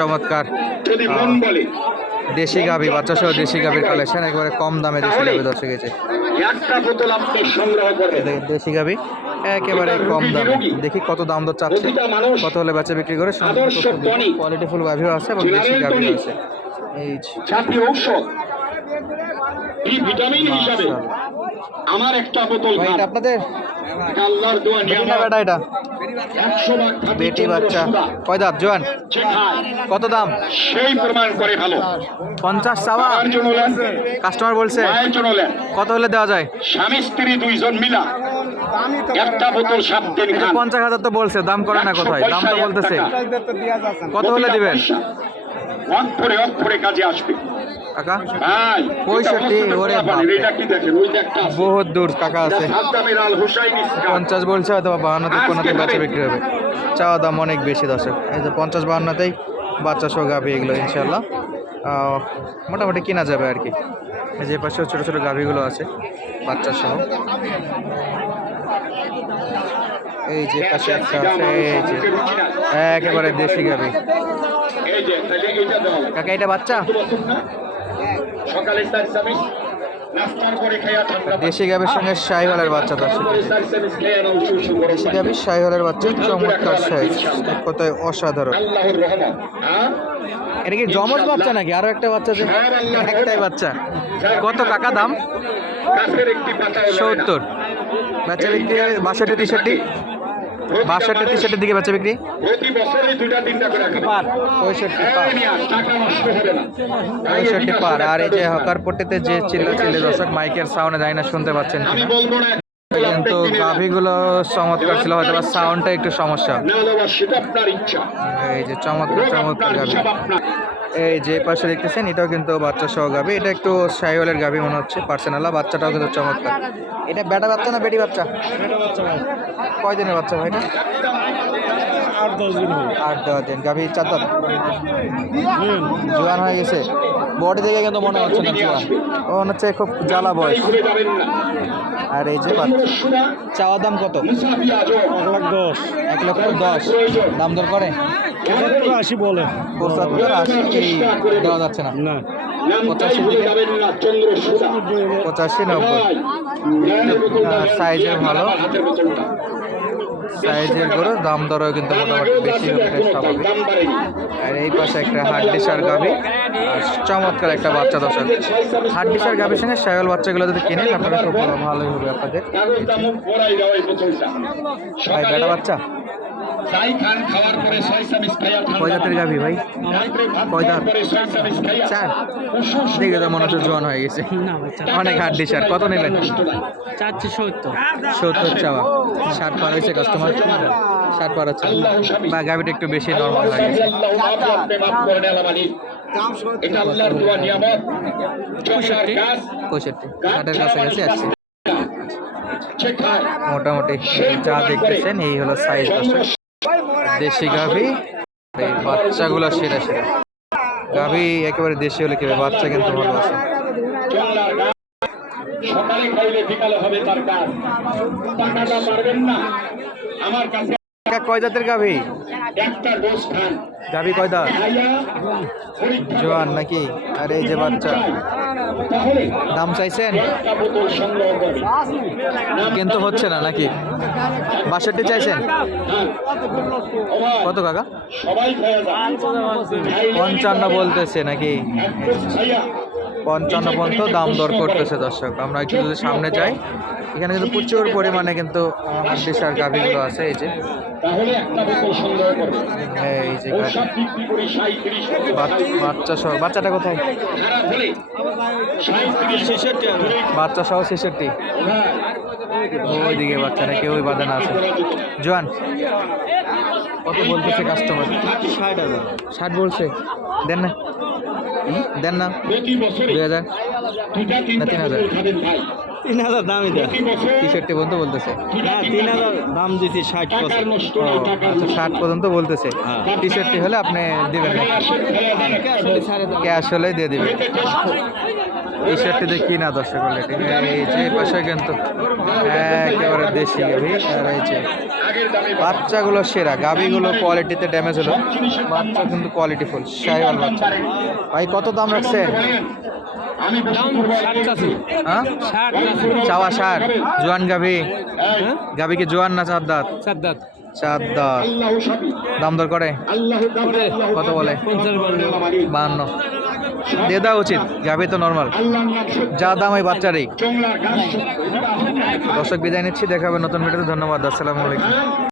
চমৎকার। চমৎকার। দেশি গাভি বাচ্চা সহ দেশি গাভির কালেকশন একবারে কম দামে দেশি গাভি দর্শক গেছে। দেশি গাভি একেবারে কম দামে। দেখি কত দাম দর চাচ্ছে। কত হলে বেচা বিক্রি করে কোয়ালিটিফুল টনিক। কোয়ালিটি ফুল গাভিও আছে এবং দেশি গাভিও। আছে। এই এই ভিটামিন হিসাবে আমার একটা বোতল খান। আপনাদের? আল্লাহর দোয়া নিয়ামত। বেটা এটা। ভাগ বেটি বাচ্চা। কয় দাঁত জোয়ান? কত দাম? সেই প্রমাণ করে ভালো। পঞ্চাশ চাওয়া? কাস্টমার বলছে। কত হলে দেওয়া যায়? স্বামী স্ত্রী দুইজন মিলা। একটা বোতল সাত দিন খান। পঞ্চাশ হাজার তো বলছে দাম করে না কোথায়? দাম তো বলতেছে। কত হলে দিবেন? অক্ষরে অক্ষরে কাজে আসবে। কাকা? পঁয়ষট্টি, ওরে। বহুত দূর কাকা আছে। পঞ্চাশ বলছে হয়তো বাহান্নতে কোনোতে বাচ্চা বিক্রি হবে। চাওয়া দাম অনেক বেশি দর্শক। এই যে পঞ্চাশ বাহান্নতেই বাচ্চা সহ গাভি এগুলো ইনশাল্লাহ মোটামুটি কেনা যাবে আর কি। এই যে পাশে ছোটো ছোটো গাভিগুলো আছে বাচ্চা সহ। এই যে পাশে একটা আছে এই যে একেবারে দেশি গাভি। কাকা এটা বাচ্চা? দেশি গাভির সঙ্গে শাহিওয়ালের বাচ্চা দর্শক দেশি পানি। গাভি শাহিওয়ালের বাচ্চা চমৎকার সাইজ কোথায় অসাধারণ। হ্যাঁ? এটা কি জমজ বাচ্চা নাকি? আরও একটা বাচ্চা আছে? একটাই বাচ্চা। কত টাকা দাম? সত্তর। বাচ্চা বিক্রি বাষট্টি তেষট্টি। বাষট্টি তেষট্টির দিকে বেচা বিক্রি? প্রতি বছরই দুইটা তিনটা করে খাবে। পঁয়ষট্টি পার। পঁয়ষট্টি আর এই যে হকার পট্টিতে যে চিল্লা চিল্লি দর্শক মাইকের সাউন্ডে যায় না শুনতে পাচ্ছেন কিন্তু গাভিগুলো চমৎকার ছিল হয়তো বা সাউন্ডটা একটু সমস্যা। এই যে চমৎকার চমৎকার গাভি। এই যে পাশে দেখতেছেন এটাও কিন্তু বাচ্চা সহ গাভি। এটা একটু সাইওয়ালের গাভি মনে হচ্ছে পার্সোনালা বাচ্চাটাও কিন্তু চমৎকার। এটা বেটা বাচ্চা না বেটি বাচ্চা? কয়দিনের বাচ্চা ভাই এটা? আট দশ দিন আট দেওয়া দিন। গাভি চার দাঁত। জোয়ান হয়ে গেছে। বডি দেখে কিন্তু মনে হচ্ছে না জোয়ান। ও মনে হচ্ছে খুব জ্বালা বয়স। আর এই যে বাচ্চা। সুরা চাওয়া দাম কত? এক লাখ দশ। এক লক্ষ দশ। দাম দর করে? আশি বলে। পঁচাত্তর আশি দেওয়া যাচ্ছে না? না। পঁচাশি নব্বই। সাইজের ভালো। সাইজের গরু দাম দরও কিন্তু মোটামুটি বেশি হবে স্বাভাবিক আর এই পাশে একটা হাড্ডিসার গাভি আর চমৎকার একটা বাচ্চা দশক হাড্ডিসার গাভির সঙ্গে সায়ল বাচ্চাগুলো যদি কিনে আপনারা খুব ভালোই হবে আপনাদের। ভাই বেটা বাচ্চা? চাই খান খাওয়ার পরে ছয় চামিচ খাইয়া ঠান্ডা কয় জাতের গাভি ভাই? রাত্রে ভাত কয় খাওয়ার দাঁত? পরে ছয় চামিচ খাইয়া চার? দেখে তো মনে হচ্ছে জোয়ান হয়ে গেছে। অনেক হাড্ডিসার কত নেবেন? চারশো সত্তর। সত্তর চাওয়া। ষাট পার হয়েছে কাস্টমার ষাট পার হচ্ছে বা গাভিটা একটু বেশি নর্মাল গাছ পঁয়ষট্টি। ষাটের কাছাকাছি আসছে মোটামুটি যা দেখতেছেন এই হলো সাইজ দেশি গাভি। এই বাচ্চাগুলো সেরা সেরা। গাভি একেবারে দেশি হলে কেবে বাচ্চা কিন্তু ভালো আছে। সকালে খাইলে বিকালে হবে তার কাজ। টাকাটা পারবেন না। আমার কাছে কয় জাতের গাভি? গাভি কয় দাঁত জোয়ান নাকি? আরে এই যে বাচ্চা। দাম চাইছেন? কিন্তু হচ্ছে না নাকি? বাষট্টি চাইছেন? কত কাকা? পঞ্চান্ন বলতেছে নাকি? পঞ্চান্ন পর্যন্ত দাম দর করতেছে দর্শক। আমরা একটু যদি সামনে যাই এখানে কিন্তু প্রচুর পরিমাণে কিন্তু হাড্ডিসার গাভিগুলো আছে এই যে তাহলে একটা বোতল সংগ্রহ করবে এই যে। বিক্রি করে সাঁত্রিশ বাচ্চা সহ বাচ্চাটা কোথায়? বাচ্চা সহ ছেষট্টি। ওইদিকে বাচ্চারা কেউই বাধা না আছে। জোয়ান কত বলতেছে কাস্টমার ষাট হাজার। ষাট বলছে। দেন না। হুম, দেন না। দুই হাজার। না, তিন হাজার। তিন হাজার দামই দেয় টি শার্টটি পর্যন্ত বলতেছে। হ্যাঁ তিন হাজার দাম দিয়েছি ষাট আচ্ছা ষাট পর্যন্ত বলতেছে। হ্যাঁ। টি শার্টটি হলে আপনি দেবেন। ক্যাশ হলে দিয়ে দিবেন। এই শার্টটিতে কি না দর্শক অলরেডি এই যে এই পাশে কিন্তু একেবারে দেশি গাভি আর এই যে বাচ্চাগুলো সেরা গাভিগুলো কোয়ালিটিতে ড্যামেজ হলো বাচ্চা কিন্তু কোয়ালিটি ফুল শাহিওয়াল বাচ্চা। ভাই কত দাম রাখছেন? হ্যাঁ? চাওয়া ষাট। জোয়ান গাভি? গাভি কি জোয়ান না চার দাঁত চার দাঁত চার দাঁত দাম দর করে? কত বলে? বান্ন। দিয়ে দেওয়া উচিত। গাভি তো নর্মাল যা দাম এই বাচ্চারই। দর্শক বিদায় নিচ্ছি, দেখাবে নতুন ভিডিওতে ধন্যবাদ, আসসালামু আলাইকুম।